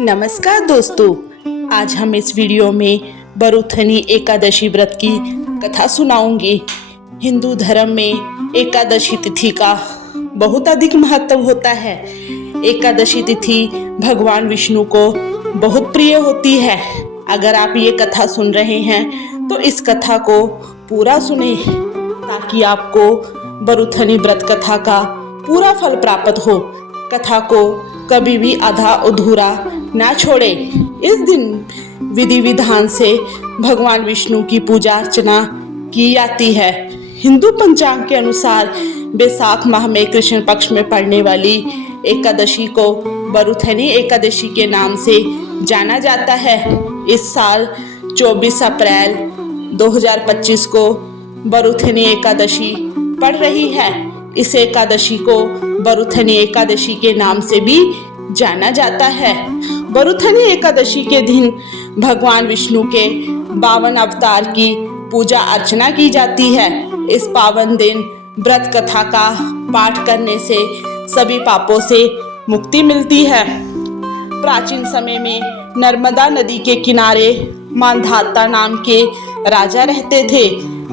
नमस्कार दोस्तों, आज हम इस वीडियो में बरुथनी एकादशी व्रत की कथा सुनाऊंगी। हिंदू धर्म में एकादशी तिथि का बहुत अधिक महत्व होता है। एकादशी तिथि भगवान विष्णु को बहुत प्रिय होती है। अगर आप ये कथा सुन रहे हैं तो इस कथा को पूरा सुने ताकि आपको बरुथनी व्रत कथा का पूरा फल प्राप्त हो। कथा को कभी भी आधा अधूरा ना छोड़े। इस दिन विधि विधान से भगवान विष्णु की पूजा अर्चना की जाती है। हिंदू पंचांग के अनुसार बैसाख माह में कृष्ण पक्ष में पड़ने वाली एकादशी को बरुथनी एकादशी के नाम से जाना जाता है। इस साल 24 अप्रैल 2025 को बरुथनी एकादशी पड़ रही है। इस एकादशी को बरुथनी एकादशी के नाम से भी जाना जाता है। बरुथनी एकादशी के दिन भगवान विष्णु के 52 अवतार की पूजा अर्चना की जाती है। इस पावन दिन व्रत कथा का पाठ करने से सभी पापों से मुक्ति मिलती है। प्राचीन समय में नर्मदा नदी के किनारे मांधाता नाम के राजा रहते थे।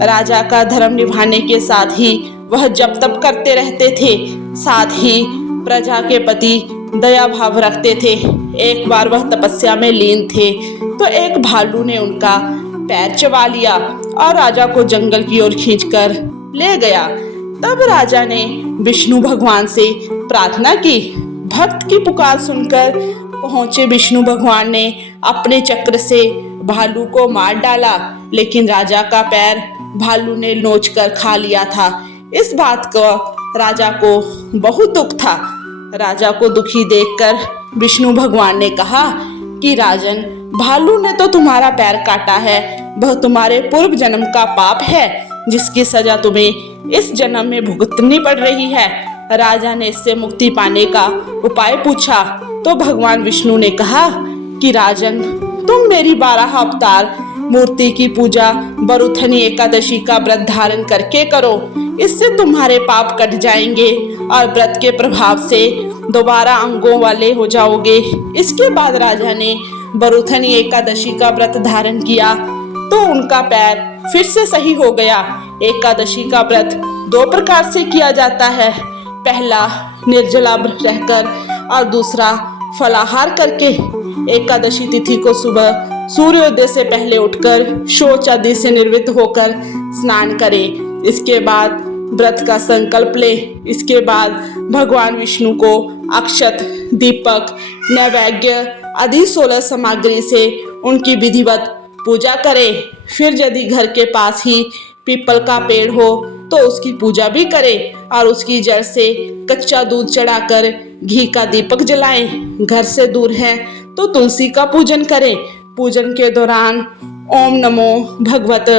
राजा का धर्म निभाने के साथ ही वह जप तप करते रहते थे, साथ ही प्रजा के प्रति दया भाव रखते थे। एक बार वह तपस्या में लीन थे तो एक भालू ने उनका पैर चबा लिया और राजा को जंगल की ओर खींचकर ले गया। तब राजा ने विष्णु भगवान से प्रार्थना की। भक्त की पुकार सुनकर पहुंचे विष्णु भगवान ने अपने चक्र से भालू को मार डाला, लेकिन राजा का पैर भालू ने नोचकर खा लिया था। इस बात का राजा को बहुत दुख था। राजा को दुखी देखकर विष्णु भगवान ने कहा कि राजन, भालू ने तो तुम्हारा पैर काटा है, वह तुम्हारे पूर्व जन्म का पाप है जिसकी सजा तुम्हें इस जन्म में भुगतनी पड़ रही है। राजा ने इससे मुक्ति पाने का उपाय पूछा तो भगवान विष्णु ने कहा कि राजन, तुम मेरी 12 अवतार मूर्ति की पूजा बरुथनी एकादशी का व्रत धारण करके करो। इससे तुम्हारे पाप कट जाएंगे और व्रत के प्रभाव से दोबारा अंगों वाले हो जाओगे। इसके बाद राजा ने बरुथनी एकादशी का व्रत धारण किया तो उनका पैर फिर से सही हो गया। एकादशी का व्रत 2 प्रकार से किया जाता है। पहला निर्जला रहकर और दूसरा फलाहार करके। एकादशी तिथि को सुबह सूर्योदय से पहले उठकर शौच आदि से निवृत्त होकर स्नान करें। इसके बाद व्रत का संकल्प ले। इसके बाद भगवान विष्णु को अक्षत, दीपक, नैवेद्य आदि 16 सामग्री से उनकी विधिवत पूजा करें। फिर यदि घर के पास ही पीपल का पेड़ हो तो उसकी पूजा भी करें और उसकी जड़ से कच्चा दूध चढ़ाकर घी का दीपक जलाएं। घर से दूर है तो तुलसी का पूजन करें। पूजन के दौरान ओम नमो भगवत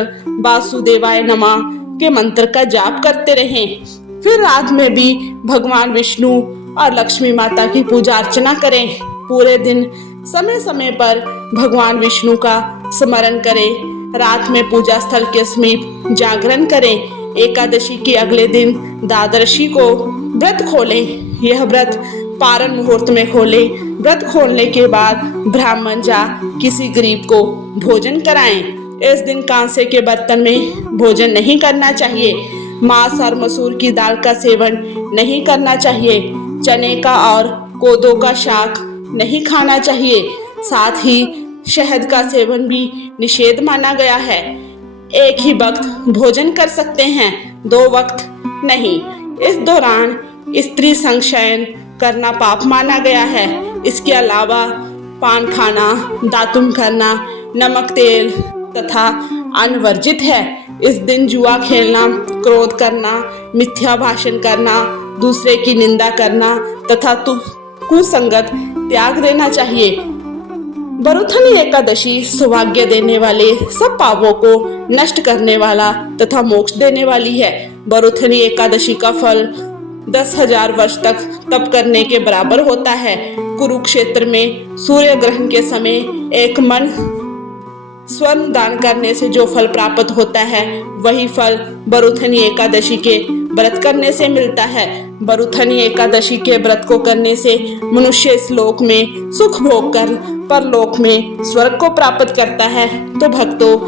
वासुदेवाय नमः के मंत्र का जाप करते रहें। फिर रात में भी भगवान विष्णु और लक्ष्मी माता की पूजा अर्चना करें। पूरे दिन समय समय पर भगवान विष्णु का स्मरण करें। रात में पूजा स्थल के समीप जागरण करें। एकादशी के अगले दिन द्वादशी को व्रत खोलें। यह व्रत पारण मुहूर्त में खोलें। व्रत खोलने के बाद ब्राह्मण या किसी गरीब को भोजन कराएं। इस दिन कांसे के बर्तन में भोजन नहीं करना चाहिए। मांस और मसूर की दाल का सेवन नहीं करना चाहिए। चने का और कोदो का शाक नहीं खाना चाहिए। साथ ही शहद का सेवन भी निषेध माना गया है। एक ही वक्त भोजन कर सकते हैं, 2 वक्त नहीं। इस दौरान स्त्री संग शयन करना पाप माना गया है। इसके अलावा पान खाना, दातुन करना, नमक तेल तथा अन्न वर्जित है। इस दिन जुआ खेलना, क्रोध करना, मिथ्या भाषण करना, दूसरे की निंदा करना तथा कुसंगत त्याग देना चाहिए। बरुथनी एकादशी सौभाग्य देने वाले सब पापों को नष्ट करने वाला तथा मोक्ष देने वाली है। बरुथनी एकादशी का फल 10,000 वर्ष तक तप करने के बराबर होता है। कुरुक्षेत्र में सूर्य ग्रहण के समय एक मन स्वर्ण दान करने से जो फल प्राप्त होता है, वही फल बरुथनी एकादशी के व्रत करने से मिलता है। बरुथनी एकादशी के व्रत को करने से मनुष्य इस लोक में सुख भोग कर परलोक में स्वर्ग को प्राप्त करता है। तो भक्तों,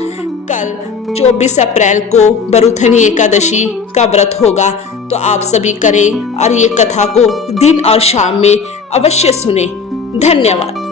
कल 24 अप्रैल को बरुथनी एकादशी का व्रत होगा, तो आप सभी करें और ये कथा को दिन और शाम में अवश्य सुने। धन्यवाद।